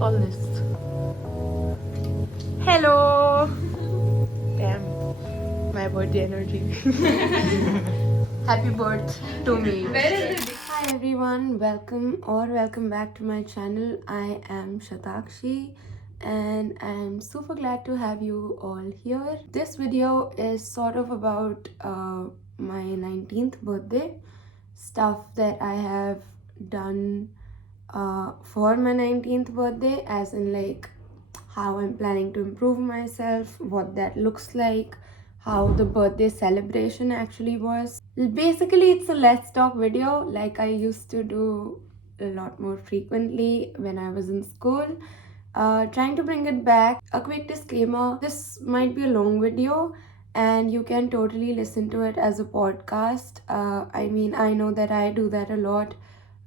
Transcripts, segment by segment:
all this. Hello! Damn, my birthday energy. Happy birth to me. Hi everyone, welcome back to my channel. I am Shatakshi and I'm super glad to have you all here. This video is sort of about my 19th birthday, stuff that I have done for my 19th birthday, as in like how I'm planning to improve myself, what that looks like, how the birthday celebration actually was. Basically, it's a let's talk video like I used to do a lot more frequently when I was in school. Trying to bring it back. A quick disclaimer, this might be a long video and you can totally listen to it as a podcast. I know that I do that a lot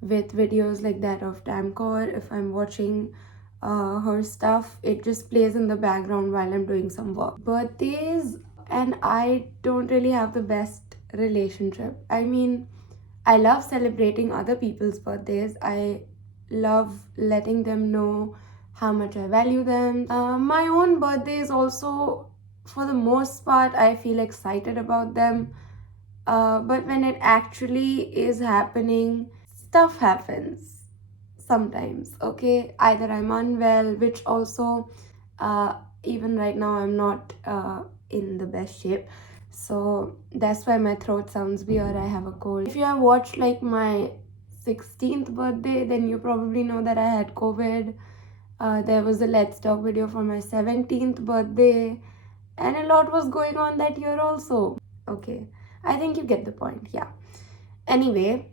with videos like that of Tamkor. If I'm watching her stuff, it just plays in the background while I'm doing some work. Birthdays and I don't really have the best relationship. I love celebrating other people's birthdays. I love letting them know how much I value them. My own birthdays also, for the most part, I feel excited about them. But when it actually is happening, stuff happens sometimes, okay? Either I'm unwell, which also, even right now, I'm not in the best shape. So that's why my throat sounds weird. I have a cold. If you have watched like my 16th birthday, then you probably know that I had COVID. There was a Let's Talk video for my 17th birthday, and a lot was going on that year also. Okay, I think you get the point. Yeah. Anyway,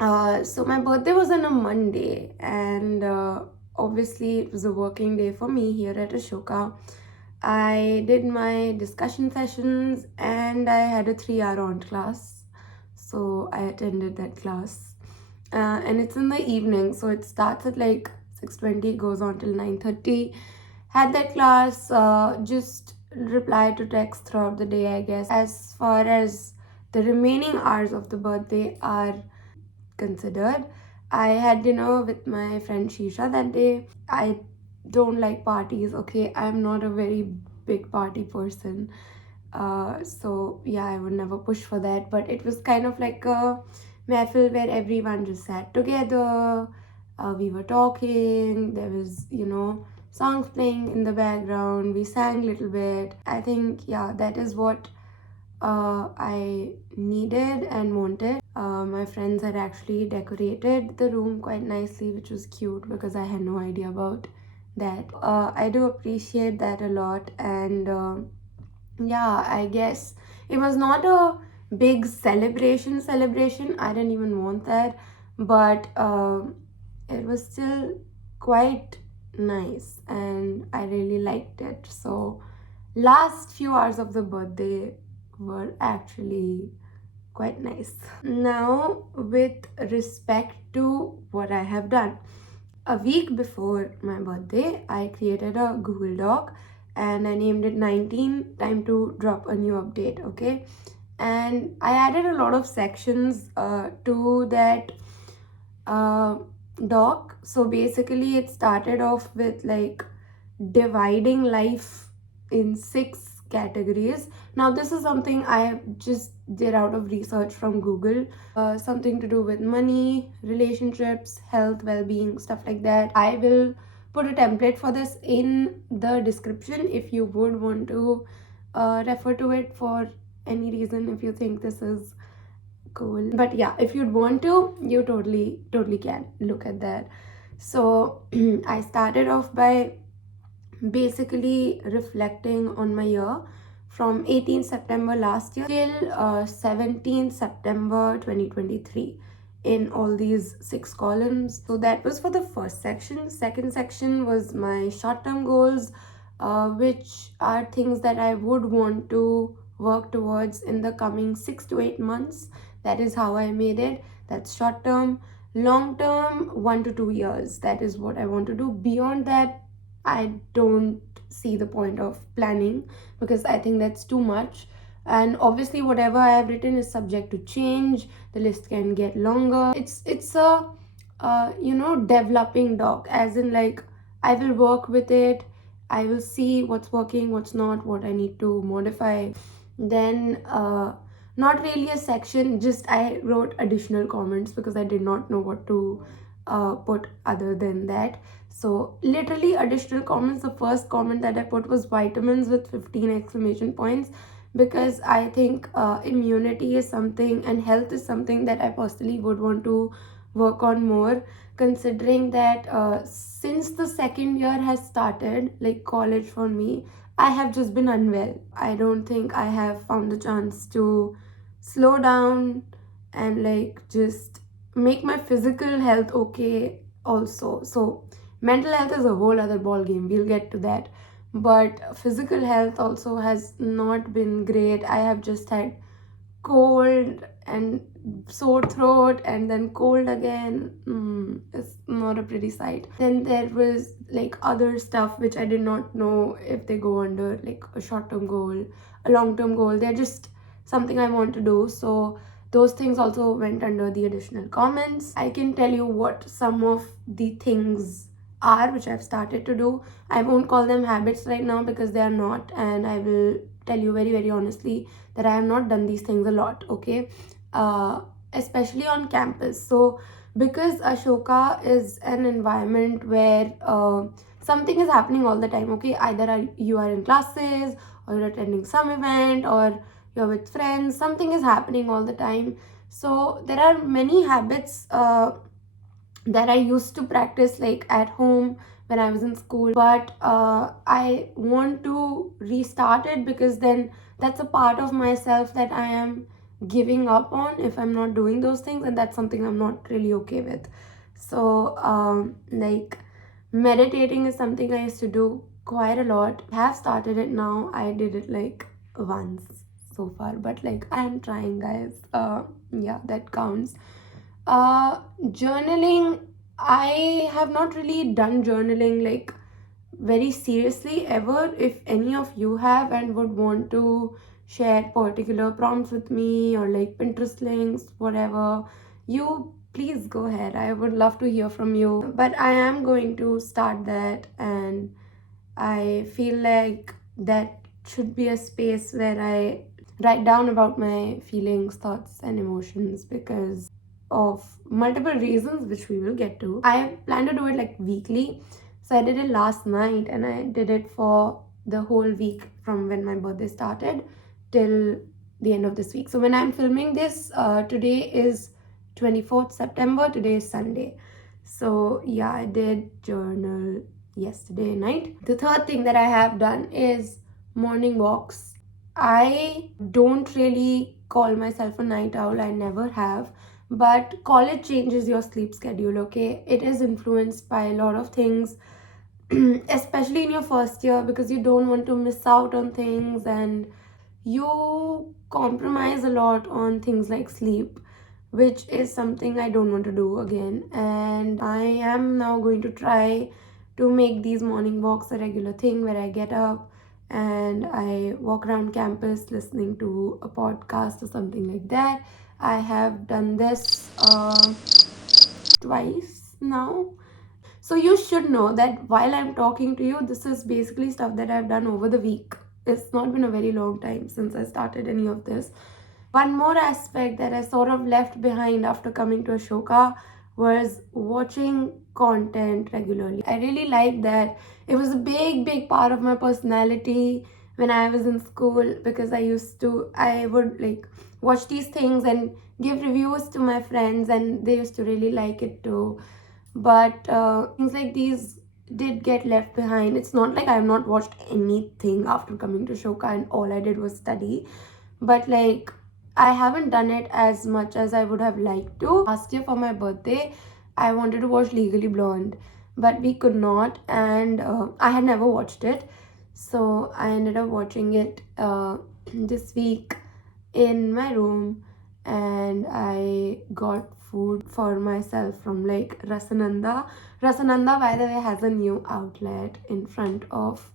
so my birthday was on a Monday, and obviously it was a working day for me here at Ashoka. I did my discussion sessions and I had a 3-hour on class, so I attended that class. And it's in the evening, so it starts at like 6:20, goes on till 9:30. Had that class, just replied to text throughout the day, I guess. As far as the remaining hours of the birthday are considered, I had dinner with my friend Shisha that day. I don't like parties, okay? I'm not a very big party person. So yeah, I would never push for that. But it was kind of like a mehfil where everyone just sat together. We were talking. There was, songs playing in the background. We sang a little bit. I think, yeah, that is what I needed and wanted. My friends had actually decorated the room quite nicely, which was cute because I had no idea about that. I do appreciate that a lot, and yeah, I guess it was not a big celebration. I didn't even want that, but it was still quite nice and I really liked it. So last few hours of the birthday were actually quite nice. Now, with respect to what I have done, a week before my birthday, I created a Google Doc and I named it 19 time to drop a new update, okay? And I added a lot of sections to that doc. So basically, it started off with like dividing life in 6 categories. Now, this is something I just did out of research from Google. Something to do with money, relationships, health, well-being, stuff like that. I will put a template for this in the description if you would want to refer to it for any reason, if you think this is cool. But yeah, if you'd want to, you totally can look at that. So I started off by basically reflecting on my year from 18th September last year till 17th September 2023 in all these 6 columns. So that was for the first section. Second section was my short-term goals, which are things that I would want to work towards in the coming 6 to 8 months. That is how I made it. That's short-term. Long-term, 1 to 2 years. That is what I want to do. Beyond that, I don't see the point of planning because I think that's too much. And obviously, whatever I have written is subject to change. The list can get longer. It's a developing doc, as in like I will work with it. I will see what's working, what's not, what I need to modify. Then not really a section, just I wrote additional comments because I did not know what to put other than that. So literally additional comments. The first comment that I put was vitamins with 15 exclamation points, because I think immunity is something and health is something that I personally would want to work on more, considering that since the second year has started, like college for me, I have just been unwell. I don't think I have found the chance to slow down and like just make my physical health okay also. So mental health is a whole other ball game. We'll get to that. But physical health also has not been great. I have just had cold and sore throat and then cold again. It's not a pretty sight. Then there was like other stuff which I did not know if they go under like a short-term goal, a long-term goal. They're just something I want to do. So those things also went under the additional comments. I can tell you what some of the things are which I've started to do. I won't call them habits right now because they are not, and I will tell you very, very honestly that I have not done these things a lot, okay? Uh, Especially on campus. So, because Ashoka is an environment where something is happening all the time, okay? Either you are in classes, or you're attending some event, or you're with friends, something is happening all the time. So, there are many habits that I used to practice like at home when I was in school, but I want to restart it because then that's a part of myself that I am giving up on if I'm not doing those things, and that's something I'm not really okay with. So, like meditating is something I used to do quite a lot. I have started it now. I did it like once so far, but like I am trying, guys. Yeah, that counts. Journaling, I have not really done journaling like very seriously ever. If any of you have and would want to share particular prompts with me or like Pinterest links, whatever, you please go ahead. I would love to hear from you. But I am going to start that, and I feel like that should be a space where I write down about my feelings, thoughts, and emotions because of multiple reasons, which we will get to. I plan to do it like weekly. So I did it last night and I did it for the whole week from when my birthday started till the end of this week. So when I'm filming this, today is 24th September, today is Sunday. So yeah, I did journal yesterday night. The third thing that I have done is morning walks. I don't really call myself a night owl, I never have. But college changes your sleep schedule, okay? It is influenced by a lot of things, especially in your first year, because you don't want to miss out on things and you compromise a lot on things like sleep, which is something I don't want to do again. And I am now going to try to make these morning walks a regular thing where I get up and I walk around campus listening to a podcast or something like that. I have done this twice now. So you should know that while I'm talking to you, this is basically stuff that I've done over the week. It's not been a very long time since I started any of this. One more aspect that I sort of left behind after coming to Ashoka was watching content regularly. I really liked that. It was a big, big part of my personality when I was in school, because I would like watch these things and give reviews to my friends, and they used to really like it too. But things like these did get left behind. It's not like I have not watched anything after coming to Shoka and all I did was study, but like I haven't done it as much as I would have liked to. Last year for my birthday, I wanted to watch Legally Blonde, but we could not, and I had never watched it, so I ended up watching it this week in my room, and I got food for myself from like Rasananda. Rasananda, by the way, has a new outlet in front of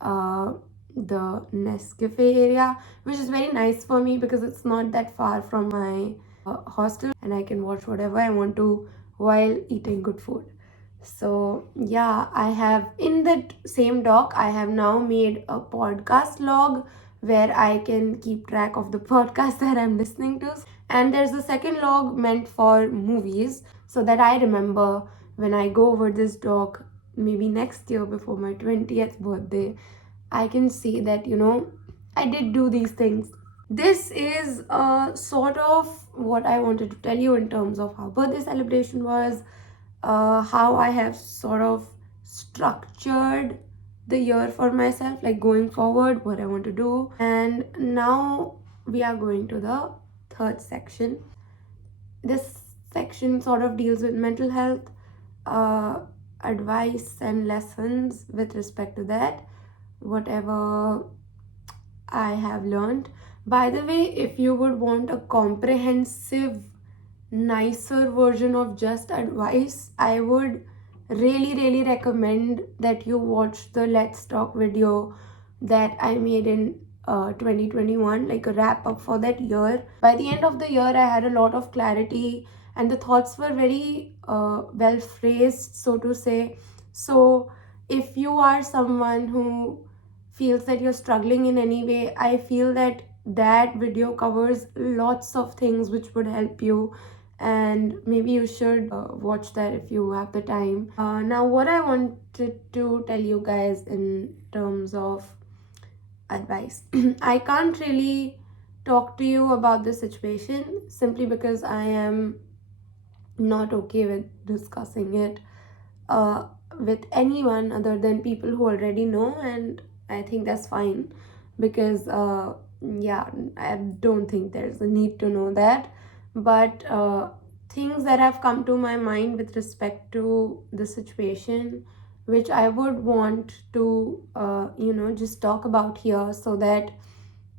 the Nescafe area, which is very nice for me because it's not that far from my hostel, and I can watch whatever I want to while eating good food. So yeah, I have in that same doc, I have now made a podcast log where I can keep track of the podcast that I'm listening to. And there's a second log meant for movies so that I remember when I go over this doc maybe next year before my 20th birthday, I can see that, I did do these things. This is sort of what I wanted to tell you in terms of how birthday celebration was, how I have sort of structured the year for myself, like going forward, what I want to do. And now we are going to the third section. This section sort of deals with mental health, uh, advice and lessons with respect to that, whatever I have learned. By the way, if you would want a comprehensive, nicer version of just advice, I would really recommend that you watch the Let's Talk video that I made in 2021, like a wrap up for that year. By the end of the year, I had a lot of clarity and the thoughts were very well phrased, so to say. So, if you are someone who feels that you're struggling in any way, I feel that that video covers lots of things which would help you, and maybe you should watch that if you have the time. Now, what I wanted to tell you guys in terms of advice, I can't really talk to you about this situation simply because I am not okay with discussing it uh, with anyone other than people who already know, and I think that's fine because yeah, I don't think there's a need to know that. But things that have come to my mind with respect to the situation, which I would want to just talk about here so that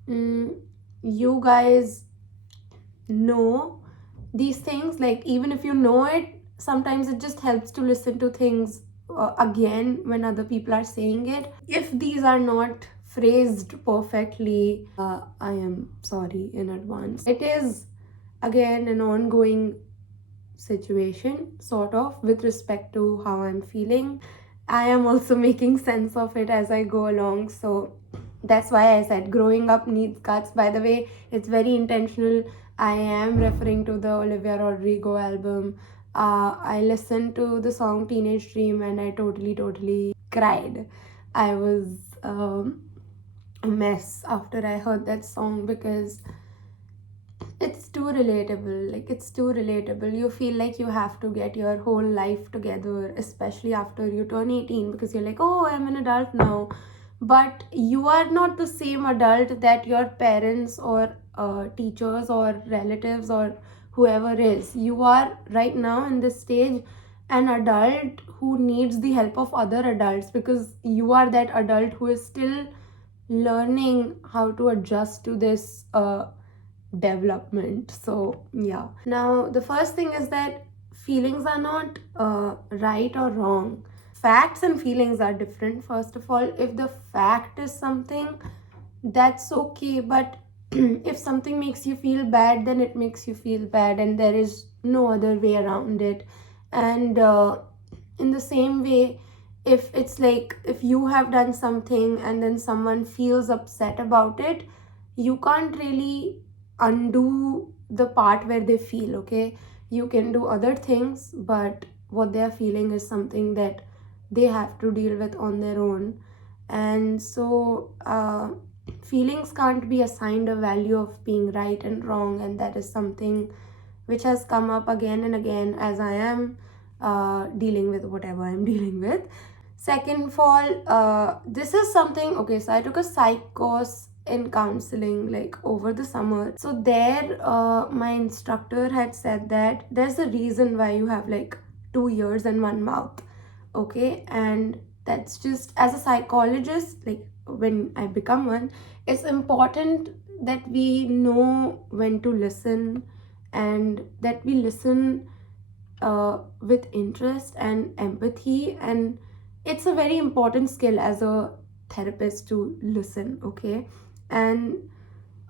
mm, you guys know these things. Like, even if you know it, sometimes it just helps to listen to things again when other people are saying it. If these are not phrased perfectly, I am sorry in advance. It is again an ongoing situation, sort of, with respect to how I'm feeling. I am also making sense of it as I go along. So that's why I said growing up needs cuts. By the way, it's very intentional. I am referring to the Olivia Rodrigo album. I listened to the song Teenage Dream and I totally cried. I was a mess after I heard that song because it's too relatable. Like, it's too relatable. You feel like you have to get your whole life together, especially after you turn 18, because you're like, oh, I'm an adult now. But you are not the same adult that your parents or teachers or relatives or whoever is. You are right now in this stage an adult who needs the help of other adults, because you are that adult who is still learning how to adjust to this development. So yeah, now the first thing is that feelings are not right or wrong. Facts and feelings are different. First of all, if the fact is something, that's okay, but if something makes you feel bad, then it makes you feel bad and there is no other way around it. And in the same way, if it's like, if you have done something and then someone feels upset about it, you can't really undo the part where they feel. Okay, you can do other things, but what they are feeling is something that they have to deal with on their own. And so feelings can't be assigned a value of being right and wrong, and that is something which has come up again and again as I am dealing with whatever I'm dealing with. Second of all, this is something, okay, so I took a psych course in counseling like over the summer. So there, my instructor had said that there's a reason why you have like 2 ears and one mouth. Okay, and that's just, as a psychologist, like when I become one, it's important that we know when to listen and that we listen with interest and empathy. And it's a very important skill as a therapist to listen. Okay, and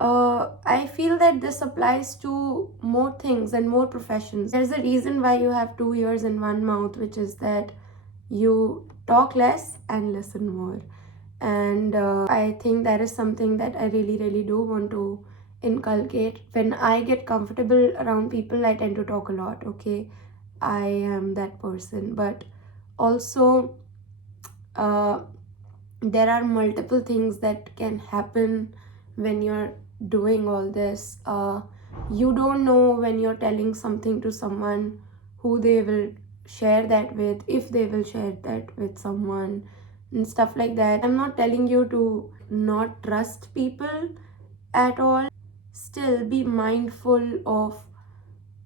I feel that this applies to more things and more professions. There's a reason why you have 2 ears and one mouth, which is that you talk less and listen more. And I think that is something that I really do want to inculcate. When I get comfortable around people, I tend to talk a lot. Okay, I am that person. But also, uh, there are multiple things that can happen when you're doing all this. You don't know when you're telling something to someone who they will share that with, if they will share that with someone, and stuff like that. I'm not telling you to not trust people at all. Still, be mindful of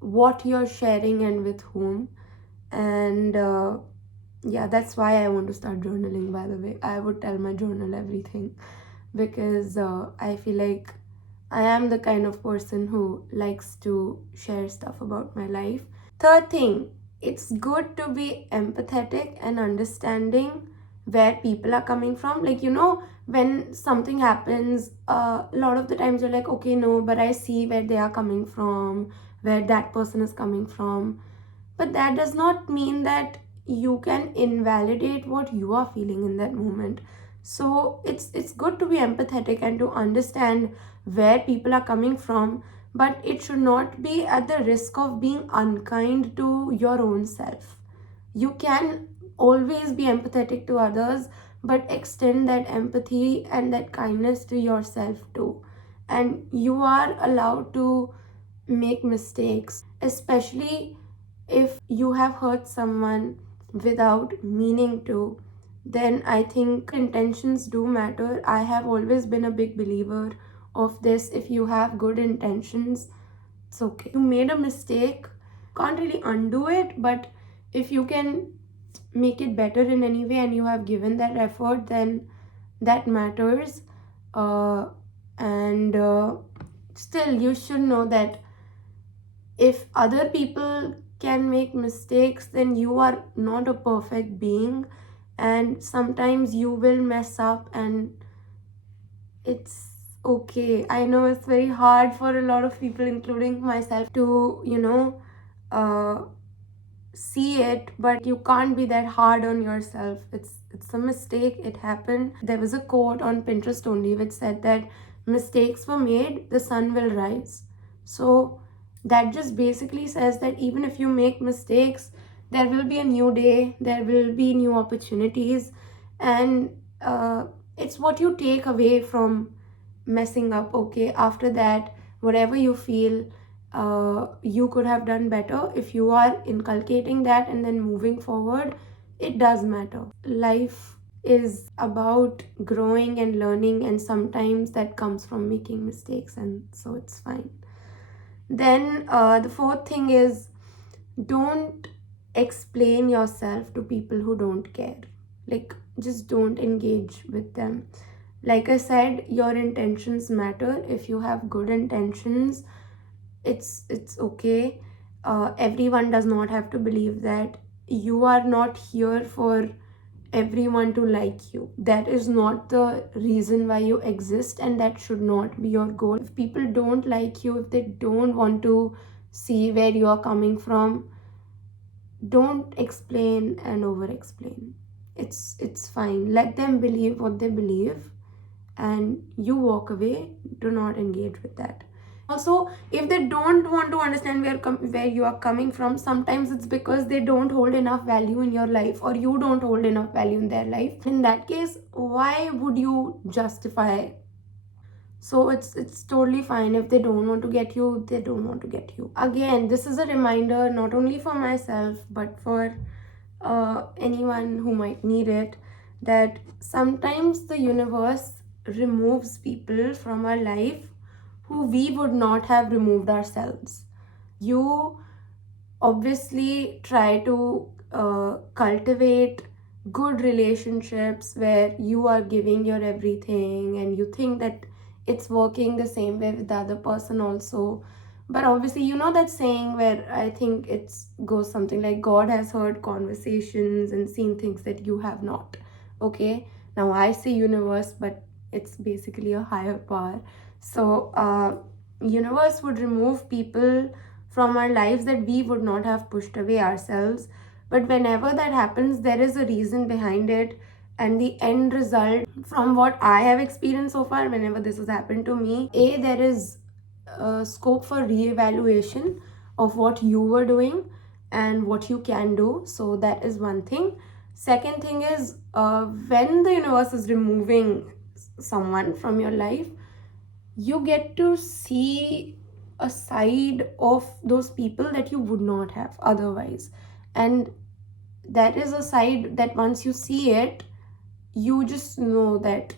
what you're sharing and with whom. And yeah, that's why I want to start journaling, by the way. I would tell my journal everything because I feel like I am the kind of person who likes to share stuff about my life. Third thing, it's good to be empathetic and understanding where people are coming from. Like, when something happens, a lot of the times you're like, okay, no, but I see where they are coming from, where that person is coming from. But that does not mean that you can invalidate what you are feeling in that moment. So it's good to be empathetic and to understand where people are coming from, but it should not be at the risk of being unkind to your own self. You can always be empathetic to others, but extend that empathy and that kindness to yourself too. And you are allowed to make mistakes, especially if you have hurt someone without meaning to. Then I think intentions do matter. I have always been a big believer of this. If you have good intentions, it's okay. You made a mistake, can't really undo it, but if you can make it better in any way and you have given that effort, then that matters. And still, you should know that if other people can make mistakes, then you are not a perfect being, and sometimes you will mess up, and it's okay. I know it's very hard for a lot of people, including myself, to uh, see it, but you can't be that hard on yourself. It's a mistake, it happened. There was a quote on Pinterest only which said that mistakes were made, the sun will rise. So that just basically says that even if you make mistakes, there will be a new day, there will be new opportunities. And it's what you take away from messing up. Okay, after that, whatever you feel you could have done better, if you are inculcating that and then moving forward, it does matter. Life is about growing and learning, and sometimes that comes from making mistakes, and so it's fine. Then the fourth thing is, don't explain yourself to people who don't care. Like, just don't engage with them. Like I said, your intentions matter. If you have good intentions, it's okay. Everyone does not have to believe that. You are not here for everyone to like you. That is not the reason why you exist, and that should not be your goal. If people don't like you, if they don't want to see where you are coming from, don't explain and over explain. It's fine. Let them believe what they believe, and you walk away. Do not engage with that. Also, if they don't want to understand where you are coming from, sometimes it's because they don't hold enough value in your life, or you don't hold enough value in their life. In that case, why would you justify? So it's totally fine. If they don't want to get you, they don't want to get you. Again, this is a reminder not only for myself but for anyone who might need it, that sometimes the universe removes people from our life who we would not have removed ourselves. You obviously try to cultivate good relationships where you are giving your everything and you think that it's working the same way with the other person also. But obviously, that saying where I think it goes something like, God has heard conversations and seen things that you have not. Okay, now I say universe, but it's basically a higher power. So universe would remove people from our lives that we would not have pushed away ourselves. But whenever that happens, there is a reason behind it, and the end result, from what I have experienced so far, whenever this has happened to me, there is scope for re-evaluation of what you were doing and what you can do. So that is one thing. Second thing is, when the universe is removing someone from your life, you get to see a side of those people that you would not have otherwise. And that is a side that once you see it, you just know that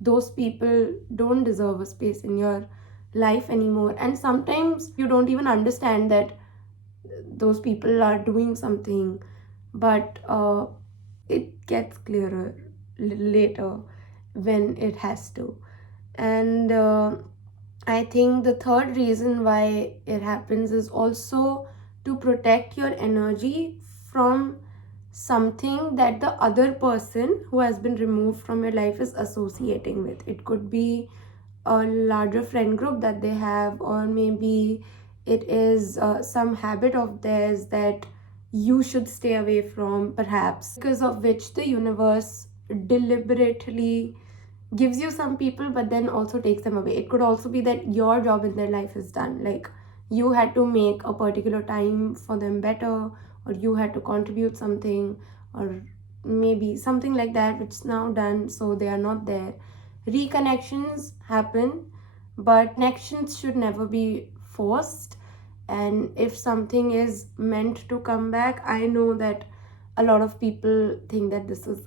those people don't deserve a space in your life anymore. And sometimes you don't even understand that those people are doing something, but it gets clearer later when it has to. And I think the third reason why it happens is also to protect your energy from something that the other person who has been removed from your life is associating with. It could be a larger friend group that they have, or maybe it is some habit of theirs that you should stay away from, perhaps, because of which the universe deliberately gives you some people but then also takes them away. It could also be that your job in their life is done, like you had to make a particular time for them better, or you had to contribute something, or maybe something like that which is now done, so they are not there. Reconnections happen, but connections should never be forced. And if something is meant to come back, I know that a lot of people think that this is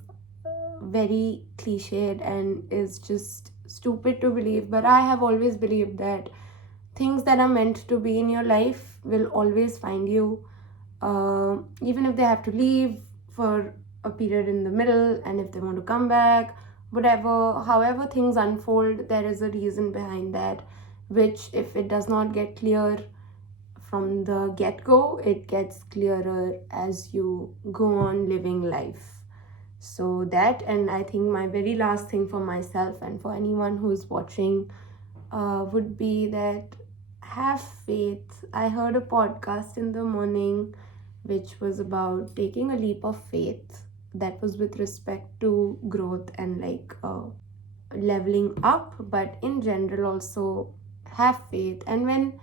very cliched and is just stupid to believe, but I have always believed that things that are meant to be in your life will always find you, even if they have to leave for a period in the middle, and if they want to come back, whatever, however things unfold, there is a reason behind that, which if it does not get clear from the get-go, it gets clearer as you go on living life. So that, and I think my very last thing for myself and for anyone who's watching would be that have faith. I heard a podcast in the morning which was about taking a leap of faith, that was with respect to growth and like leveling up, but in general also have faith. And when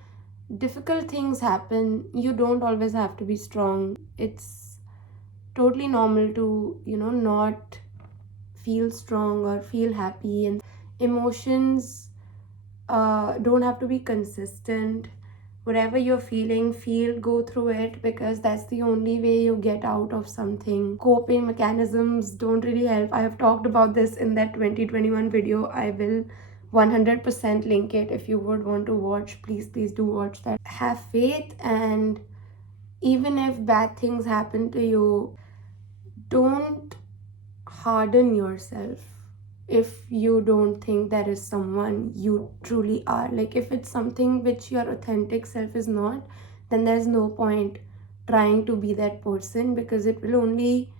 difficult things happen, you don't always have to be strong. It's totally normal to, not feel strong or feel happy, and emotions don't have to be consistent. Whatever you're feeling, feel, go through it, because that's the only way you get out of something. Coping mechanisms don't really help. I have talked about this in that 2021 video. I will 100% link it. If you would want to watch, please do watch that. Have faith, and even if bad things happen to you, don't harden yourself if you don't think there is someone you truly are. Like, if it's something which your authentic self is not, then there's no point trying to be that person, because it will only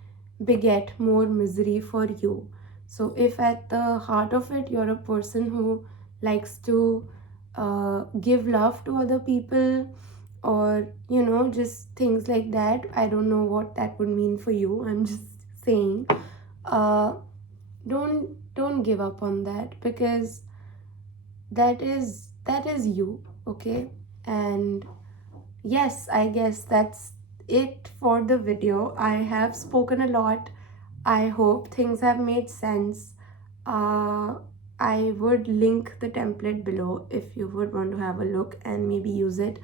beget more misery for you. So if at the heart of it you're a person who likes to give love to other people, or just things like that, I don't know what that would mean for you, I'm just saying, uh don't give up on that, because that is you, okay? And yes, I guess that's it for the video. I have spoken a lot. I hope things have made sense. I would link the template below if you would want to have a look and maybe use it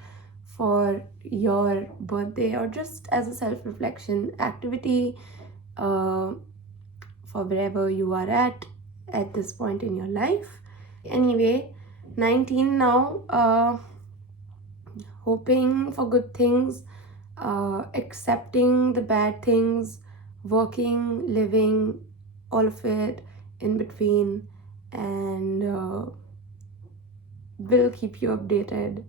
for your birthday, or just as a self-reflection activity, for wherever you are at this point in your life. Anyway, 19 now, hoping for good things, accepting the bad things, working, living, all of it in between, and will keep you updated.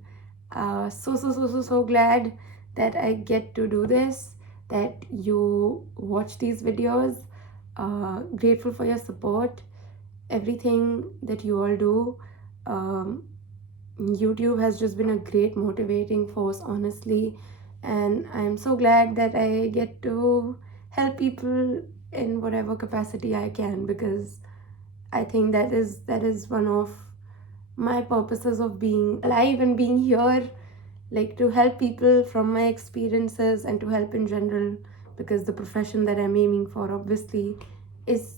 So glad that I get to do this, that you watch these videos. Grateful for your support, everything that you all do. YouTube has just been a great motivating force, honestly. and I'm so glad that I get to help people in whatever capacity I can, because I think that is one of my purposes of being alive and being here, like to help people from my experiences and to help in general, because the profession that I'm aiming for obviously is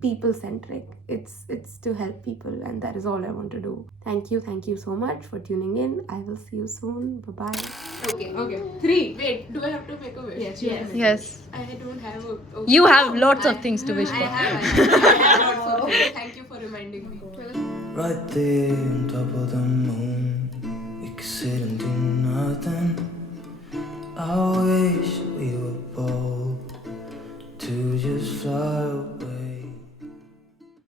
people centric. It's to help people, and that is all I want to do. Thank you so much for tuning in. I will see you soon. Bye bye. Okay. 3. Wait, do I have to make a wish? Yes. I don't have a. You have lots of things to wish I for. have lots of things. Thank you for reminding me. Right there on top of the moon, we could sit and do nothing. I wish